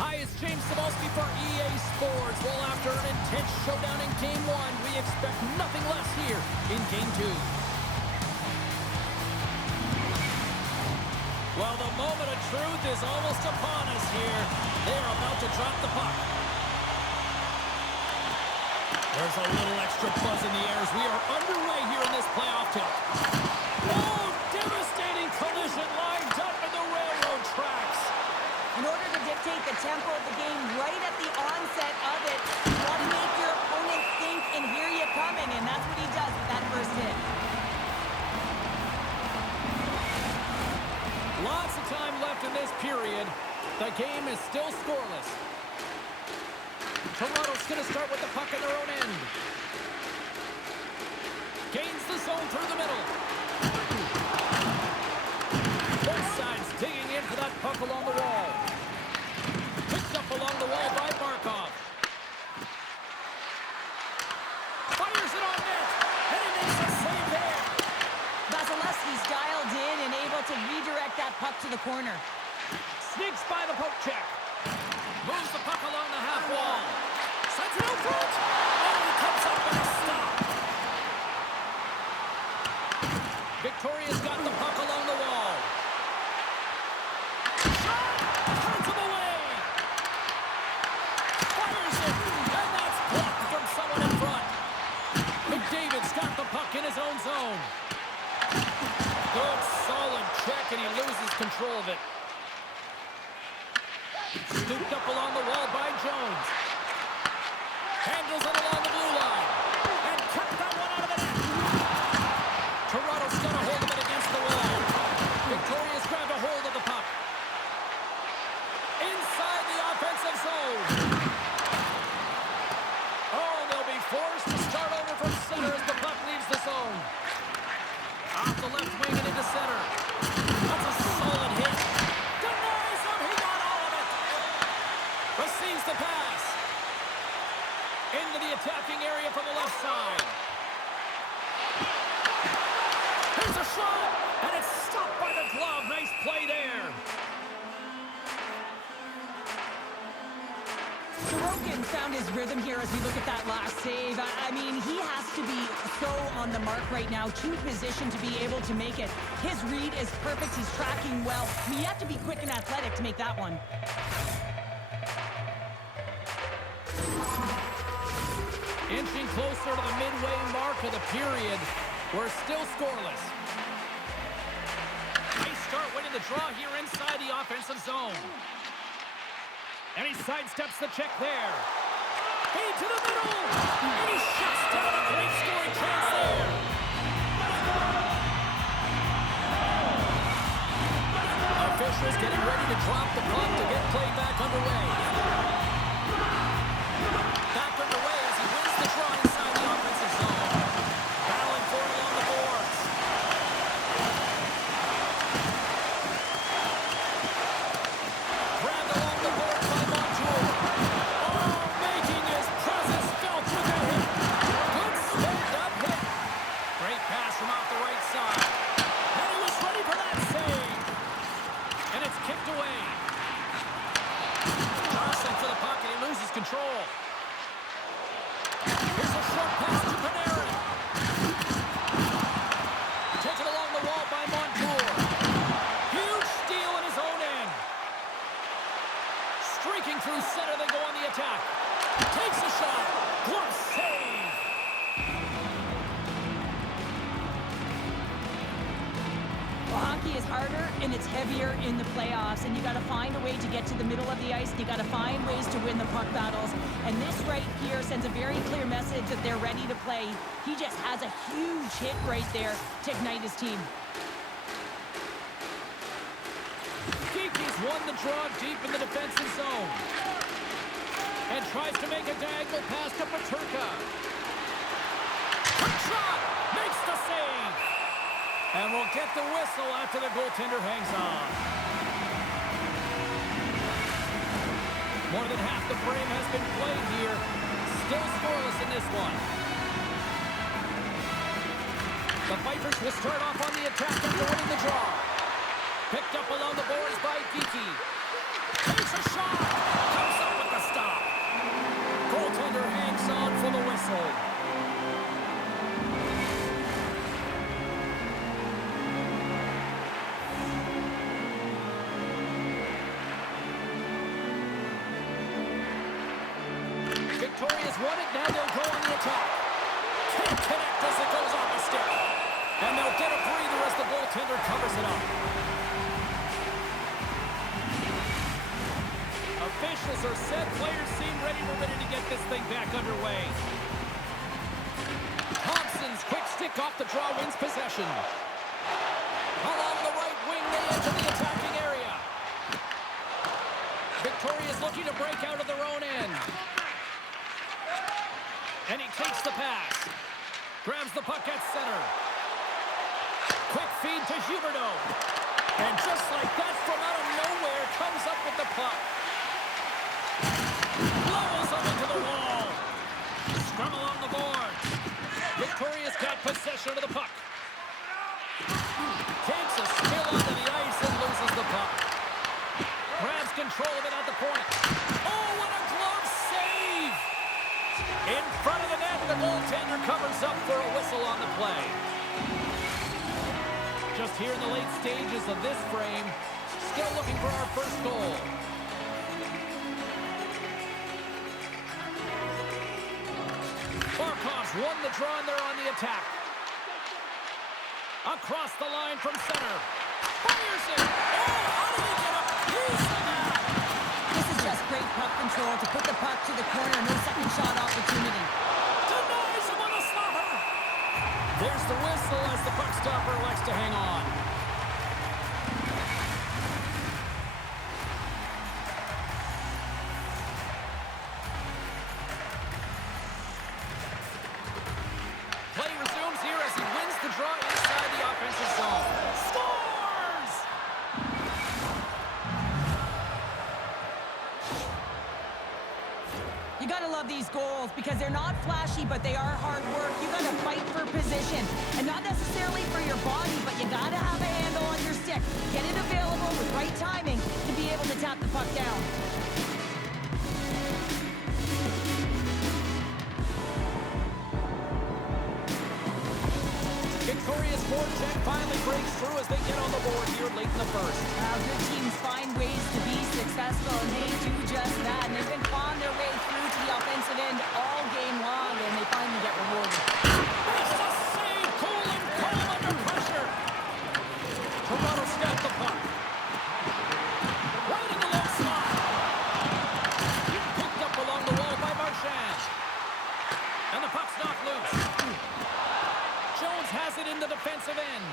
Hi, it's James Cebulski for EA Sports. Well, after an intense showdown in Game 1, we expect nothing less here in Game 2. Well, the moment of truth is almost upon us here. They're about to drop the puck. There's a little extra buzz in the air as we are underway here in this playoff tilt. Oh, devastating collision lined up in the railroad tracks. In order to dictate the tempo of the game right at the onset of it, you want to make your opponent think and hear you coming, and that's what he does with that first hit. Lots of time left in this period. The game is still scoreless. Toronto's going to start with the puck in their own end. Gains the zone through the middle. Both sides digging in for that puck along the wall. Picked up along the wall by Barkov. Fires it on net, and he makes a save there. Vasilevsky's dialed in and able to redirect that puck to the corner. Sneaks by the poke check. Moves the puck along the half wall. Sends it out front. Oh, he comes up with a stop. Victoria's got the puck along the wall. Shot! Turns him away. Fires it. And that's blocked from someone in front. McDavid's got the puck in his own zone. Good, solid check, and he loses control of it. Scooped up along the wall by Jones. Handles it along the blue line. And cut that one out of the net. Toronto's got a hold of it against the wall. Victoria's grabbed a hold of the puck. Inside the offensive zone. Oh, they'll be forced to start over from center as the puck leaves the zone. Off the left wing and into center. That's a solid hit. Denies him. He got all of it. Receives the pass. Into the attacking area from the left side. Here's a shot. And it's stopped by the glove. Nice play there. Sorokin found his rhythm here as we look at that last save. I mean, he has to be so on the mark right now, to position to be able to make it. His read is perfect. He's tracking well. I mean, you have to be quick and athletic to make that one. Inching closer to the midway mark of the period. We're still scoreless. Nice start winning the draw here inside the offensive zone. And he sidesteps the check there. Feed to the middle. And he shuts down a great scoring chance there. Officials getting ready to drop the puck to get play back underway. Back underway as he wins the draw inside the offensive zone. Battling for it along the boards. Grabbed along the boards by Montour. Oh, making his presence felt with a hit. Good stand-up hit. Great pass from off the right side. And he was ready for that save. And it's kicked away. Johnson to the puck and he loses control. Here's a short pass to Panarin. Taken along the wall by Montour. Huge steal in his own end. Streaking through center, they go on the attack. Takes a shot. Glove save. Well, hockey is harder and it's heavier in the playoffs, and you got to find a way to get to the middle of the ice, and you got to find ways to win the puck battles. And this right here sends a very clear message that they're ready to play. He just has a huge hit right there to ignite his team. Vikings won the draw deep in the defensive zone. And tries to make a diagonal pass to Peterka. Quick shot! Makes the save! And we'll get the whistle after the goaltender hangs on. More than half the frame has been played here. Still scoreless in this one. The Vipers will start off on the attack after winning the draw. Picked up along the boards by Geekie. Takes a shot. won it. Now they'll go on the attack. Can't connect as it goes off the stick. And they'll get a breather as the goaltender covers it up. Officials are set. Players seem ready to get this thing back underway. Thompson's quick stick off the draw wins possession. Along the right wing, they enter the attacking area. Victoria's looking to break out of their own end. And he takes the pass. Grabs the puck at center. Quick feed to Huberdeau. And just like that, from out of nowhere, comes up with the puck. Levels up into the wall. Scrum along the boards. Victoria's got possession of the puck. Takes a skill onto the ice and loses the puck. Grabs control of it at the point. Oh, what a glove save! In front of the net, the goaltender covers up for a whistle on the play. Just here in the late stages of this frame, still looking for our first goal. Barkov's won the draw and they're on the attack. Across the line from center. Fires it! Oh, how did he get a piece of that? This is just great puck control to put the puck to the corner. No second shot opportunity. Denies him on the stopper. There's the whistle as the puck stopper elects to hang on. Play resumes here as he wins the draw inside the offensive zone. Scores! You gotta love these goals because they're not flashy, but they are hard work. You gotta fight for position, and not necessarily for your body, but you gotta have a handle on your stick. Get it available with right timing to be able to tap the puck down. Victoria's forecheck finally breaks through as they get on the board here late in the first. Good teams find ways to be successful, and they do just that. And they've been clawing their way through to the offensive end all game long, and they finally get rewarded. It's a save! Cool and calm under pressure. Toronto snapped the puck. Right in the low slot. Picked up along the wall by Marchand. And the puck's knocked loose. Jones has it in the defensive end.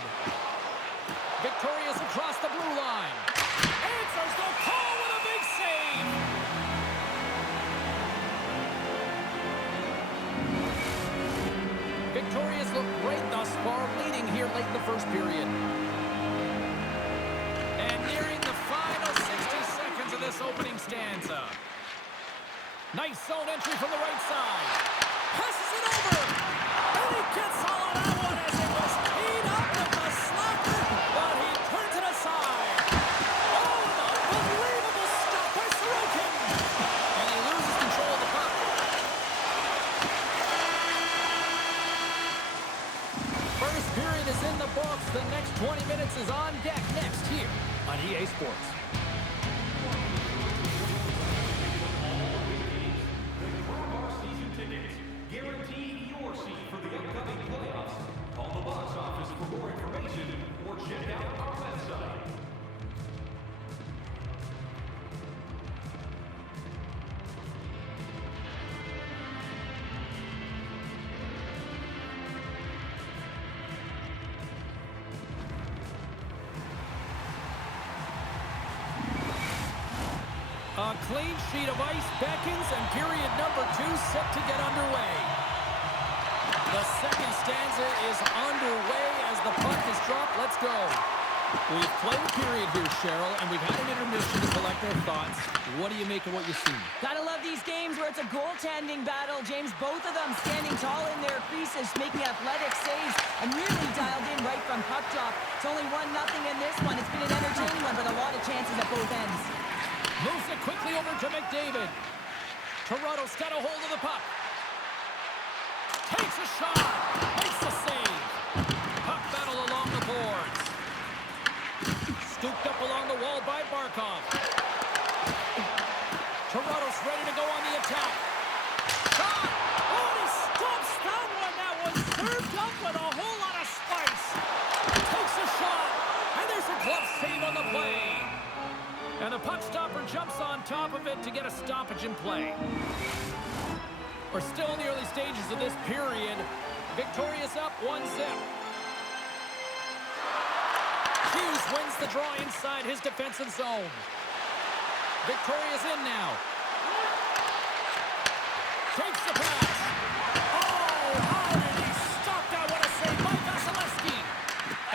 Victoria's across the blue line. Answers the call with a big save. Victoria's looked great thus far, leading here late in the first period. And nearing the final 60 seconds of this opening stanza. Nice zone entry from the right side. Passes it over. And he gets all of that one as it was teed up with the slacker, but he turns it aside. Oh, an unbelievable stop by Sorokin. And he loses control of the puck. First period is in the books. The next 20 minutes is on deck next here on EA Sports. Guarantee your seat for the upcoming playoffs. Call the box office for more information or check out our website. A clean sheet of ice beckons, and period number 2 set to get underway. The second stanza is underway as the puck is dropped. Let's go. We've played a period here, Cheryl, and we've had an intermission to collect our thoughts. What do you make of what you see? Gotta love these games where it's a goaltending battle. James, both of them standing tall in their creases, making athletic saves, and really dialed in right from puck drop. It's only 1-0 in this one. It's been an entertaining one, but a lot of chances at both ends. Moves it quickly over to McDavid. Toronto's got a hold of the puck. Takes a shot. Makes the save. Puck battle along the boards. Scooped up along the wall by Barkov. Toronto's ready to go on the attack. Shot! play. And the puck stopper jumps on top of it to get a stoppage in play. We're still in the early stages of this period. Victorious up 1-0. Hughes wins the draw inside his defensive zone. Victorious in now. Takes the pass. Oh, how did he stop that? What a save by Vasilevsky.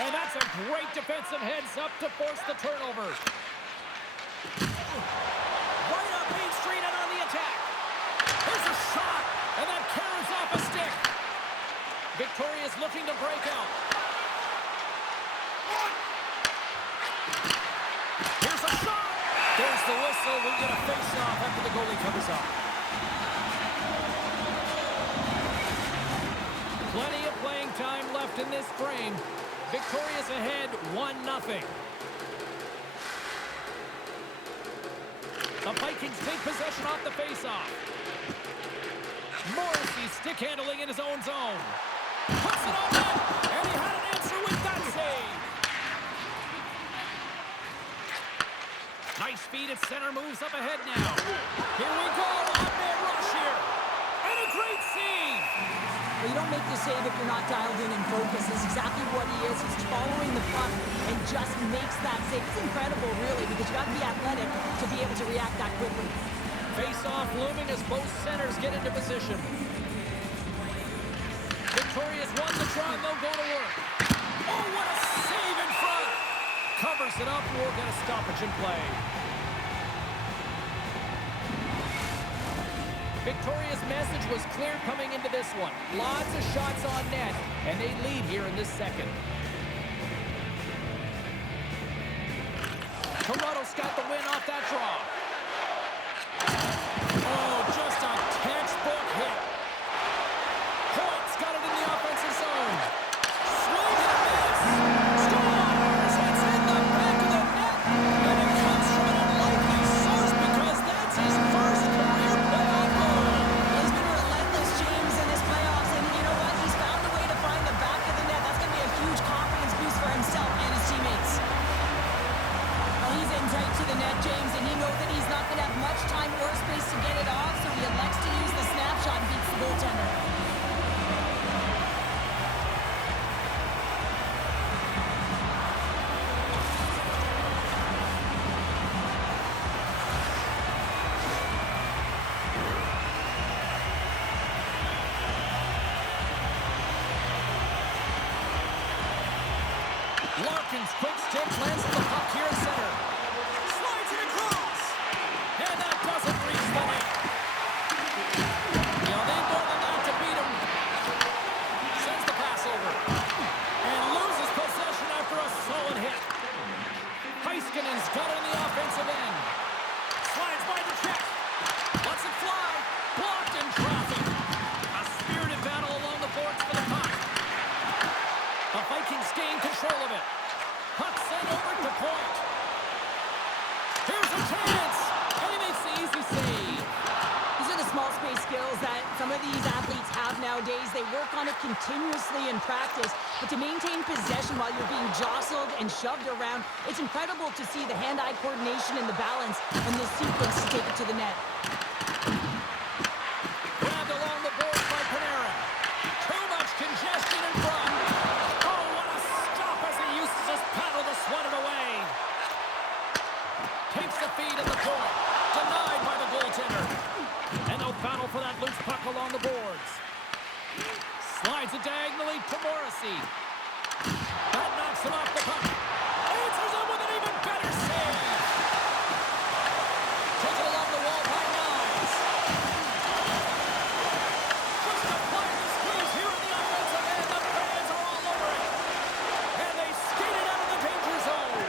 And that's a great defensive heads-up to force the turnover. Right up Main Street and on the attack. There's a shot, and that carries off a stick. Victorious looking to break out. Here's a shot. There's the whistle. We get a face-off after the goalie covers up. Plenty of playing time left in this frame. Victorious ahead 1-0. The Vikings take possession off the face-off. Morrissey stick handling in his own zone. Puts it on net, and he had an answer with that save. Nice speed at center, moves up ahead now. Here we go, on-man rush here. And a great save. Well, you don't make the save if you're not dialed in and focused. It's exactly what he is. He's following the puck and just makes that save. It's incredible, really, because you got to be athletic to be able to react that quickly. Face-off looming as both centers get into position. Victorious won the draw, and they'll go to work. Oh, what a save in front! Covers it up, and we'll get a stoppage in play. Victorious' message was clear coming into this one. Lots of shots on net, and they lead here in this second. Toronto's got the win off that draw. Oh, just a textbook hit. Hoyt's got it in the offensive zone. Swing and a miss. Scores! It's in the back of the net. And it comes from an unlikely source because that's his first career playoff goal. He's been relentless, James, in his playoffs. And you know what? He's found a way to find the back of the net. That's going to be a huge confidence boost for himself and his teammates. Well, he's in tight to the net, James, and he knows that he's not going to have much time or space to get it off, so he elects to use the snapshot and beats the goaltender. Larkin's quick stick lands the puck here in center. Slides it across. And that doesn't reach the net. You'll need more than that to beat him. Sends the pass over. And loses possession after a solid hit. Heiskanen's got it in the offensive end. Slides by the check. Lets it fly. Blocked in traffic. A spirited battle along the boards for the puck. The Vikings gain control of it. Puck sent over to point. Here's a chance. And he makes the easy save. These are the small space skills that some of these athletes have nowadays. They work on it continuously in practice, but to maintain possession while you're being jostled and shoved around, it's incredible to see the hand-eye coordination and the balance in this sequence to take it to the net. Grabbed along the boards by Panarin. Too much congestion in front. Oh, what a stop as he uses his paddle to swat it away. Takes the feed at the point. Denied by the goaltender. And no battle for that loose puck along the boards. Slides it diagonally to Morrissey. That knocks him off the puck. Answers him with an even better save. Taken along the wall by Nice. Just applies the squeeze here in the offensive end. The fans are all over it. And they skate it out of the danger zone.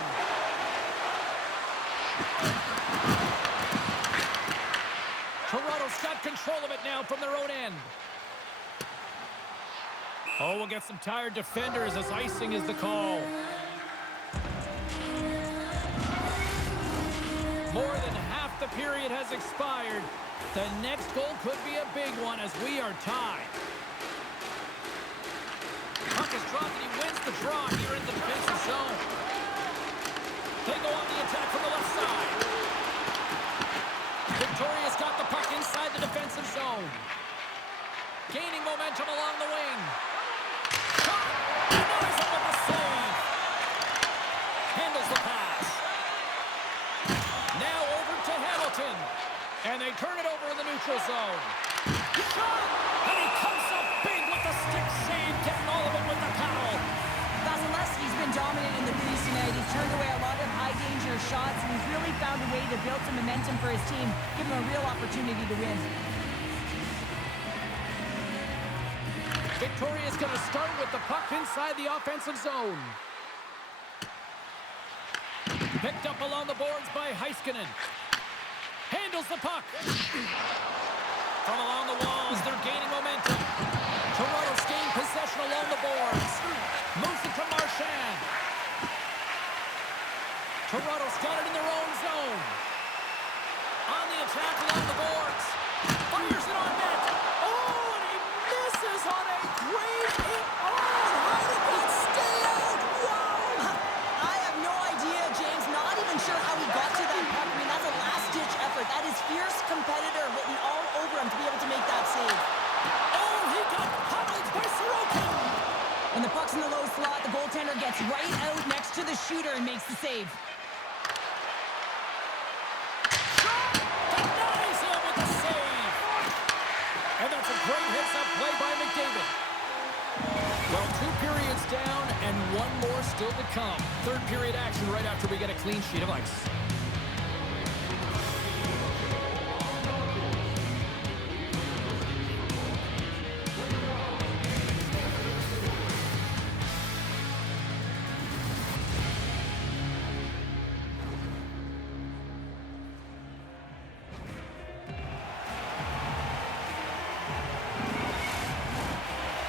Toronto's got control of it now from their own end. Oh, we'll get some tired defenders as icing is the call. More than half the period has expired. The next goal could be a big one as we are tied. Puck is dropped and he wins the draw here in the defensive zone. They go on the attack from the left side. Victoria's got the puck inside the defensive zone. Gaining momentum along the wing. Shot! Denies it with the save. Handles the pass. Now over to Hamilton. And they turn it over in the neutral zone. Shot! And he comes up big with the stick save, getting all of it with the paddle. Vasilevsky's been dominant in the crease tonight. He's turned away a lot of high-danger shots, and he's really found a way to build some momentum for his team, give him a real opportunity to win. Victoria's going to start with the puck inside the offensive zone. Picked up along the boards by Heiskanen. Handles the puck. From along the walls, they're gaining momentum. Toronto's gained possession along the boards. Moves it to Marchand. Toronto's got it in their own zone. On the attack along the boards. Fires it on net. Oh, and he misses on a great hit. Oh, how did that stay out? Wow! I have no idea, James. Not even sure how he got to that puck. I mean, that's a last-ditch effort. That is fierce competitor written all over him to be able to make that save. Oh, he got pummeled by Sorokin. When the puck's in the low slot, the goaltender gets right out next to the shooter and makes the save. Shot! Denies him with the save. And that's a great hits-up play by McDavid. Well, 2 periods down and 1 more still to come. Third period action right after we get a clean sheet of ice.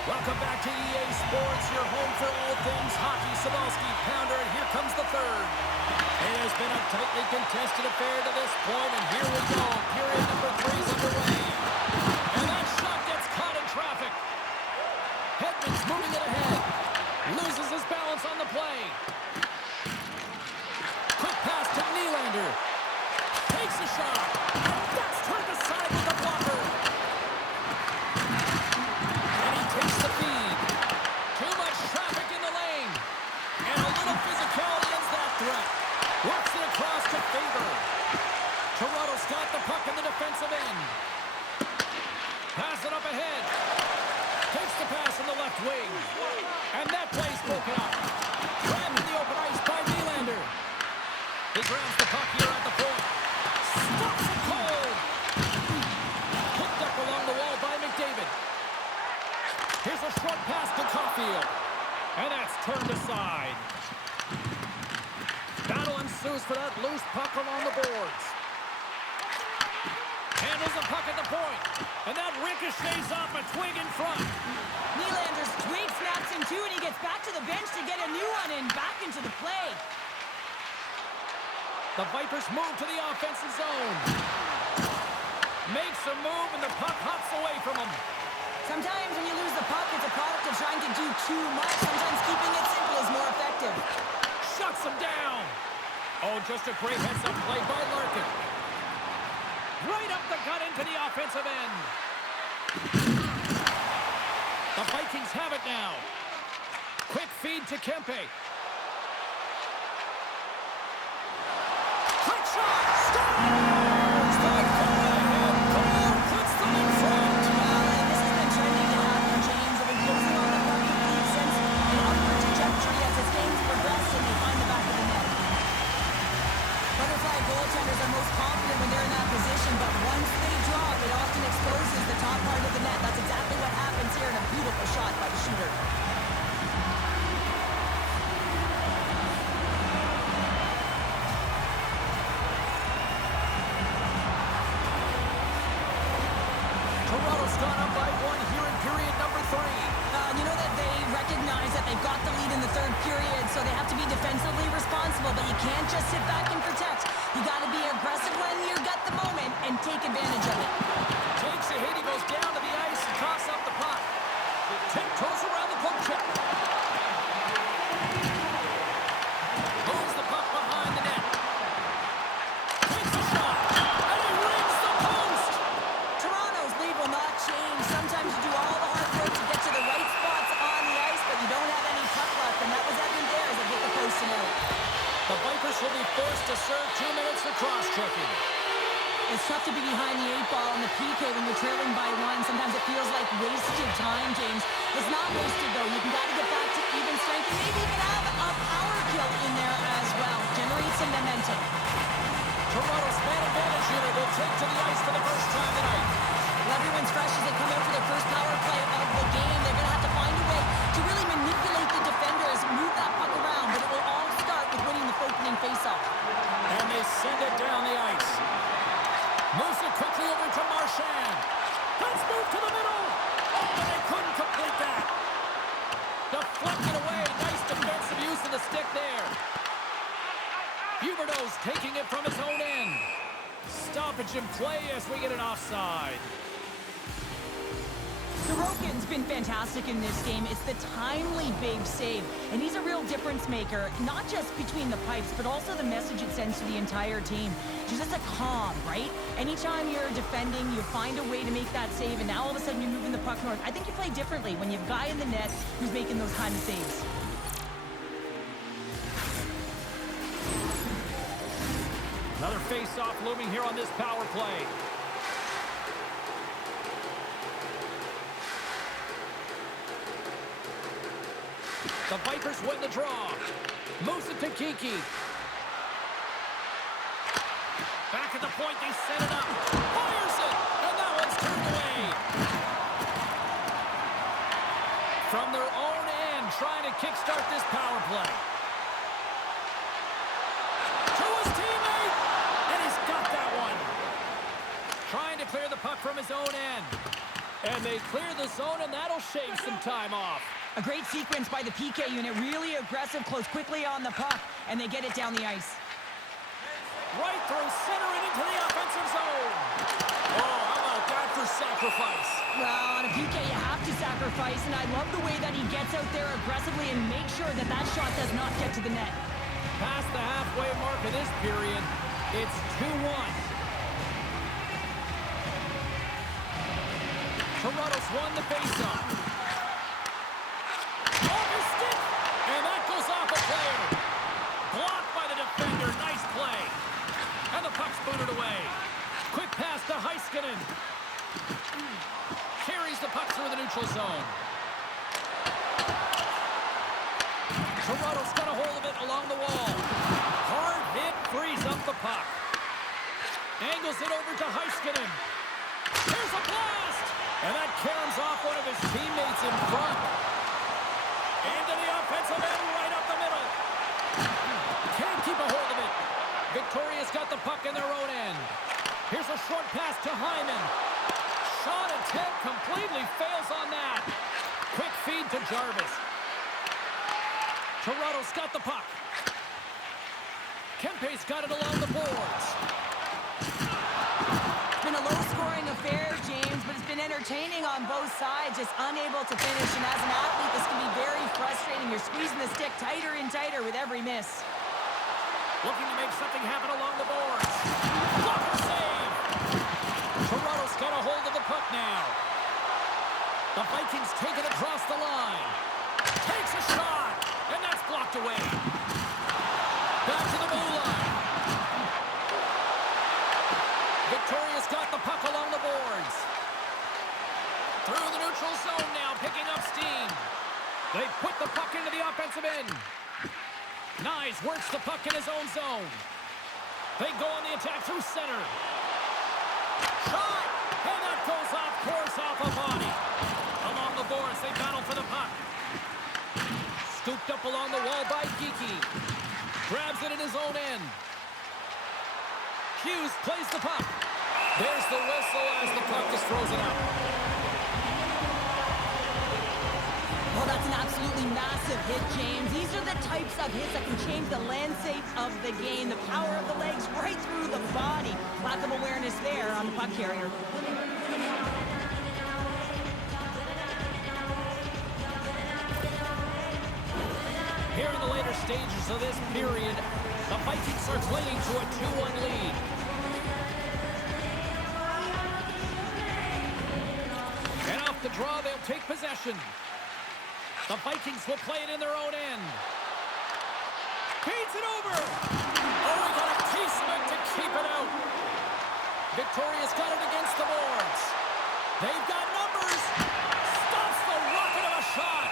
Welcome back to EA Sports, your home for all things hockey. Sabalski, Pounder, and here comes the third. It has been a tightly contested affair to this point, and here we go. Period number 3 is underway. And that shot gets caught in traffic. Hedman's moving it ahead. Loses his balance on the play. Quick pass to Nylander. Takes a shot. And that's turned aside with the blocker. Takes the feed. Too much traffic in the lane. And a little physicality ends that threat. Works it across to Faber. Toronto's got the puck in the defensive end. Pass it up ahead. Takes the pass in the left wing. And that play's broken up. Grabbed in the open ice by Nylander. He grabs the puck here at the point. Stops it cold. Picked up along the wall by McDavid. Here's a short pass to Caulfield. And that's turned aside. Battle ensues for that loose puck along the boards. Handles the puck at the point. And that ricochets off a twig in front. Nylander's twig snaps in two, and he gets back to the bench to get a new one and back into the play. The Vipers move to the offensive zone. Makes a move, and the puck hops away from him. Sometimes when you lose the puck, it's a product of trying to do too much. Sometimes keeping it simple is more effective. Shuts him down. Oh, just a great heads-up play by Larkin. Right up the gut into the offensive end. The Vikings have it now. Quick feed to Kempe. Quick shot! Scores! The go-ahead goal puts them in front. This has been trending to happen, James. They've been closing on the puck in lead since an upward trajectory as this game's progressed and they find the back of the net. Butterfly goaltenders are most confident when they're in that position, but once they drop, it often exposes the top part of the net. That's exactly what happens here in a beautiful shot by the shooter. Toronto's gone up by 1 here in period number 3. You know that they recognize that they've got the lead in the third period, so they have to be defensively responsible, but you can't just sit back and protect. You got to be aggressive when you got the moment and take advantage of it. Takes a hit, he goes down to the ice and toss up the puck. Tiptoes around the poke check. Moves the puck behind the net. be behind the 8 ball in the PK when you're trailing by 1. Sometimes it feels like wasted time, James. It's not wasted, though. You can got to get back to even strength and maybe even have a power kill in there as well. Generate some momentum. Toronto's man advantage unit will take to the ice for the first time tonight. Well, everyone's fresh as they come out for their first power play of the game. They're going to have to find a way to really manipulate the defenders, move that puck around, but it will all start with winning the opening faceoff. And they send it down the ice. Moves it quickly over to Marchand. Let's move to the middle. Oh, and they couldn't complete that. Deflected away. Nice defensive use of the stick there. Huberdeau's taking it from his own end. Stoppage in play as we get an offside. Sorokin's been fantastic in this game. It's the timely big save. And he's a real difference maker, not just between the pipes, but also the message it sends to the entire team. Just a calm, right? Anytime you're defending, you find a way to make that save, and now all of a sudden you're moving the puck north. I think you play differently when you have a guy in the net who's making those kind of saves. Another face-off looming here on this power play. The Vipers win the draw. Moves it to Kiki. Back at the point, they set it up. Fires it, and that one's turned away. From their own end, trying to kickstart this power play. To his teammate, and he's got that one. Trying to clear the puck from his own end. And they clear the zone, and that'll shave some time off. A great sequence by the PK unit. Really aggressive, close quickly on the puck, and they get it down the ice. Right through center and into the offensive zone. Oh, how about that for sacrifice? Well, on a PK, you have to sacrifice, and I love the way that he gets out there aggressively and makes sure that that shot does not get to the net. Past the halfway mark of this period, it's 2-1. Toronto's won the faceoff. Off his stick, and that goes off a player. Blocked by the defender. Nice play. And the puck's booted away. Quick pass to Heiskanen. Carries the puck through the neutral zone. Toronto's got a hold of it along the wall. Hard hit, frees up the puck. Angles it over to Heiskanen. Here's a blast! And that caroms off one of his teammates in front. Into the offensive end, right up the middle. Can't keep a hold of it. Victoria's got the puck in their own end. Here's a short pass to Hyman. Shot attempt completely fails on that. Quick feed to Jarvis. Toronto's got the puck. Kempe's got it along the boards. It's been a low-scoring affair, James, but it's been entertaining on both sides, just unable to finish. And as an athlete, this can be very frustrating. You're squeezing the stick tighter and tighter with every miss. Looking to make something happen along the boards. Blocker save! Toronto's got a hold of the puck now. The Vikings take it across the line. Takes a shot, and that's blocked away. Back to the blue line. Victoria's got the puck along the boards. Through the neutral zone now, picking up steam. They put the puck into the offensive end. Nyes works the puck in his own zone. They go on the attack through center. Shot! And that goes off course off a body. Along the boards, they battle for the puck. Scooped up along the wall by Geekie. Grabs it in his own end. Hughes plays the puck. There's the whistle as the puck is frozen up. Well, that's an absolutely massive hit, James. These are the types of hits that can change the landscape of the game. The power of the legs right through the body. Lack of awareness there on the puck carrier. Here in the later stages of this period, the Vikings are clinging to a 2-1 lead. And off the draw, they'll take possession. The Vikings will play it in their own end. Feeds it over. Oh, he got a casement to keep it out. Victoria's got it against the boards. They've got numbers. Stops the rocket of a shot.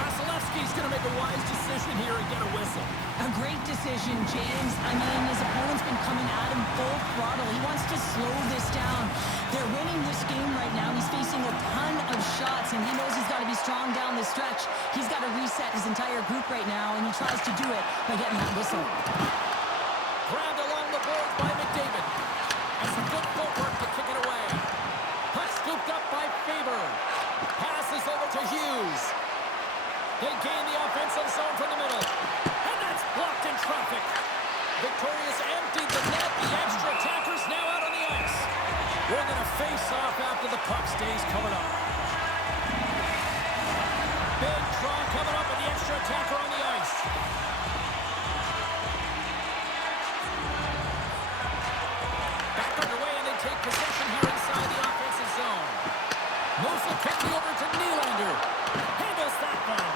Vasilevsky's going to make a wise decision here and get a whistle. A great decision, James. I mean, his opponent's been coming at him full throttle. He wants to slow this down. They're winning this game right now. He's facing a ton of shots, and he knows he's got to be strong down the stretch. He's got to reset his entire group right now, and he tries to do it by getting that whistle. Grabbed along the boards by McDavid. And some good footwork to kick it away. Puck scooped up by Faber. Passes over to Hughes. They gain the offensive zone from the middle. And that's blocked in traffic. Victoria's emptied the net. The extra attackers now out on the ice. We're going to face off after the puck stays coming up. Big draw coming up with the extra attacker on the ice. Back underway, and they take possession here inside the offensive zone. Moves it quickly over to Nylander. Handles that one.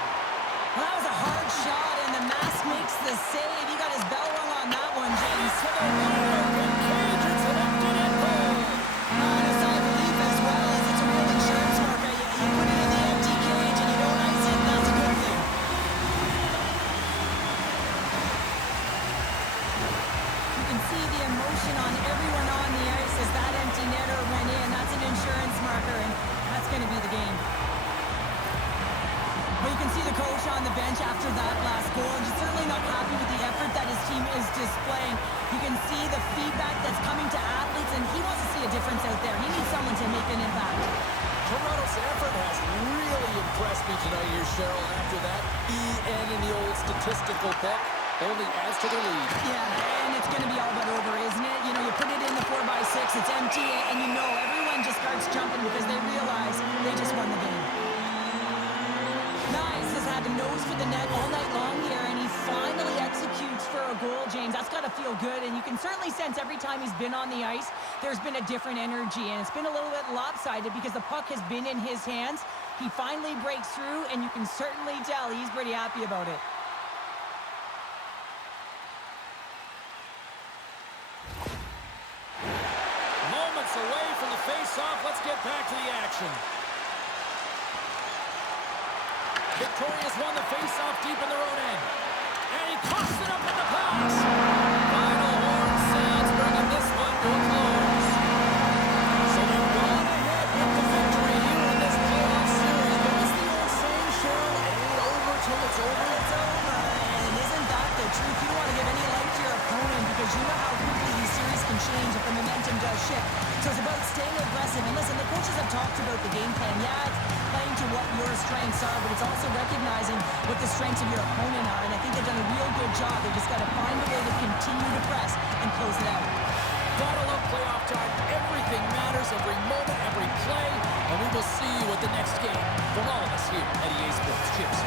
Well, that was a hard shot, and the mask makes the save. He got his bell rung on that one, James. To the wide open cage, it's an empty net goal. On a sigh of relief as well, as it's a real insurance marker. You put it in the empty cage and you don't ice it, that's a good thing. You can see the emotion on everyone on the ice as that empty netter went in. That's an insurance marker, and that's going to be the game. Well, you can see the coach on the bench after that last goal, and he's certainly not happy with the effort that his team is displaying. You can see the feedback that's coming to athletes, and he wants to see a difference out there. He needs someone to make an impact. Toronto's effort has really impressed me tonight here, Cheryl. After that EN in the old statistical book only adds to their lead. Yeah, and it's going to be all but over, isn't it? You know, you put it in the 4x6, it's empty, and you know everyone just starts jumping because they realize they just won the game. Nice has had a nose for the net all night long here, and he finally executes for a goal, James. That's got to feel good, and you can certainly sense every time he's been on the ice, there's been a different energy, and it's been a little bit lopsided because the puck has been in his hands. He finally breaks through, and you can certainly tell he's pretty happy about it. Moments away from the face-off. Let's get back to the action. Victoria's won the face-off deep in their own end. And he coughs it up with the pass. Final horn sounds, bringing this one to a close. So they've gone ahead with the victory here in this playoff series. But what's the old saying, Cheryl? It ain't over till it's over. It's over, and isn't that the truth? You don't want to give any life to your opponent because you know how quickly these series can change if the momentum does shift. So it's about staying aggressive. And listen, the coaches have talked about the game plan. Yeah, it's playing to what your strengths are, but it's also recognizing what the strengths of your opponent are. And I think they've done a real good job. They just got to find a way to continue to press and close it out. Gotta love playoff time. Everything matters, every moment, every play. And we will see you at the next game from all of us here at EA Sports. Cheers.